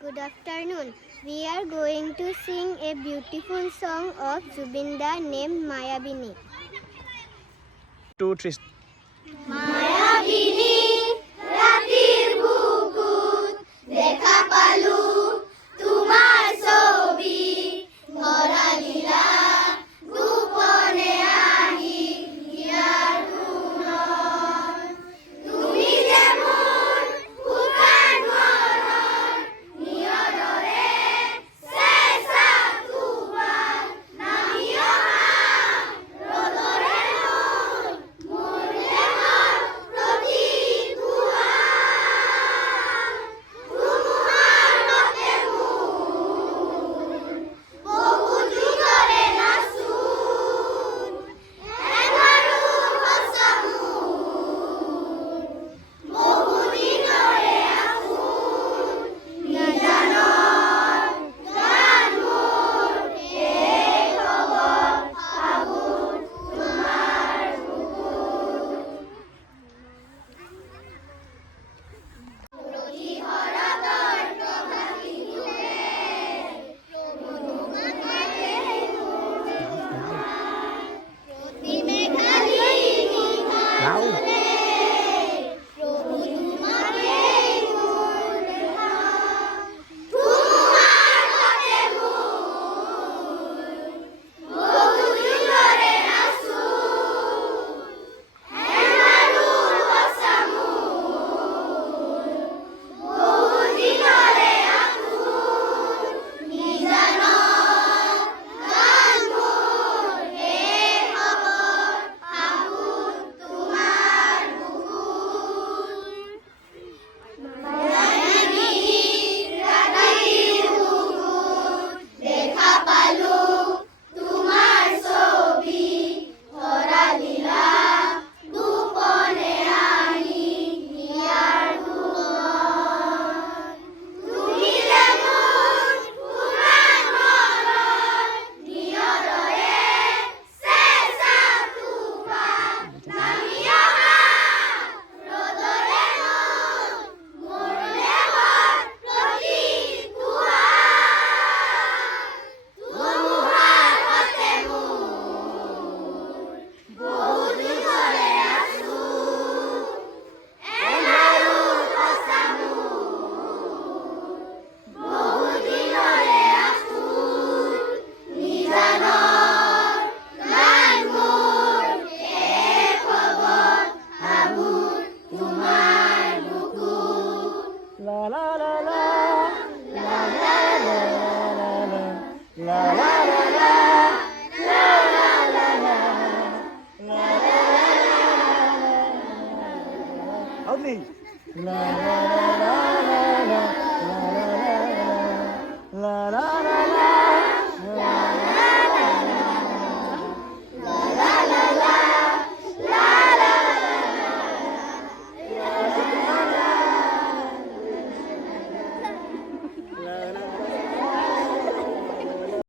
Good afternoon. We are going to sing a beautiful song of Zubinda named Mayabini. 2, 3. মায়াবিনী রাতের বুকুত দেখা পালু তোমার ছবি ধরা লীলা গোপনে আহি ইয়ার গুণন তুমি যেমন ফুকান মরণ নিয়দরে শেষা তোমার নামিও রোদরে মরলে মর প্রতি দুয়া তুমার মতে বহু যুগরে নাসুন এগারো হসামু বহু দিনরে আসুন নিজানর গান মোর এই খবর আগুন তোমার প্রতি হরাতর প্রভাতি তুলে প্রভু তোমাকে প্রতি মেঘালি Now. প্রভু তোমাকে তোমার হাতে বহু যুগরে আসুন এমারুল হসামু বহু দিনরে আসুন নিজানর গান মোর হে খবর আগুন তোমার মায়াবিনী রাতের বুকুত দেখা পালু তোমার ছবি ধরা লীলা গোপনে আহি ইয়ার গুণন তুমি যেমন পুরাণ মরণ নিয়দরে শেষা তুফান নামিয়া রোদরে মরলে মর প্রতি দুয়া তুমার হাতে বহু যুগরে আসুন এমারুল হসামু বহু দিনরে আসুন নিজানর গান মোর এ খবর আগুন তোমার বুকুত La la la la. La la la la la. La la la la. La la la la. La la la la. Audrey. La la la la la la. La la la la. La la la.